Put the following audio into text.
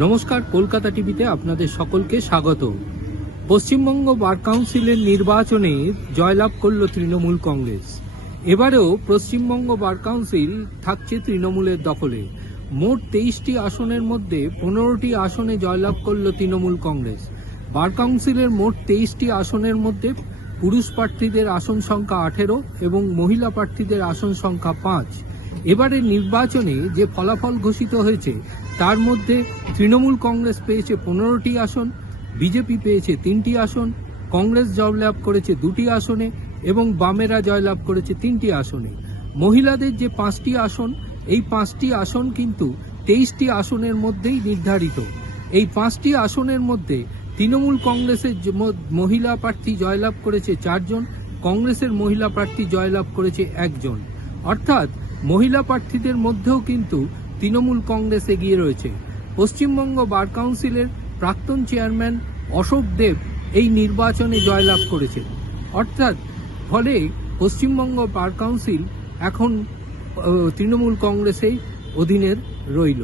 নমস্কার, কলকাতা টিভিতে আপনাদের সকলকে স্বাগত। পশ্চিমবঙ্গ বার কাউন্সিলের নির্বাচনে জয়লাভ করল তৃণমূল কংগ্রেস। এবারেও পশ্চিমবঙ্গ বার কাউন্সিল থাকছে তৃণমূলের দখলে। মোট 23টি আসনের মধ্যে 15টি আসনে জয়লাভ করল তৃণমূল কংগ্রেস। বার কাউন্সিলের মোট 23টি আসনের মধ্যে পুরুষ প্রার্থীদের আসন সংখ্যা 18 এবং মহিলা প্রার্থীদের আসন সংখ্যা 5। এবারের নির্বাচনে যে ফলাফল ঘোষিত হয়েছে তার মধ্যে তৃণমূল কংগ্রেস পেয়েছে 15টি আসন, বিজেপি পেয়েছে 3টি আসন, কংগ্রেস জয়লাভ করেছে 2টি আসনে এবং বামেরা জয়লাভ করেছে 3টি আসনে। মহিলাদের যে 5টি আসন, এই 5টি আসন কিন্তু 23টি আসনের মধ্যেই নির্ধারিত। এই 5টি আসনের মধ্যে তৃণমূল কংগ্রেসের মহিলা প্রার্থী জয়লাভ করেছে 4 জন, কংগ্রেসের মহিলা প্রার্থী জয়লাভ করেছে 1 জন। অর্থাৎ মহিলা প্রার্থীদের মধ্যেও কিন্তু তৃণমূল কংগ্রেস এগিয়ে রয়েছে। পশ্চিমবঙ্গ বার কাউন্সিলের প্রাক্তন চেয়ারম্যান অশোক দেব এই নির্বাচনে জয়লাভ করেছেন। অর্থাৎ ফলে পশ্চিমবঙ্গ বার কাউন্সিল এখন তৃণমূল কংগ্রেসের অধীনের রইল।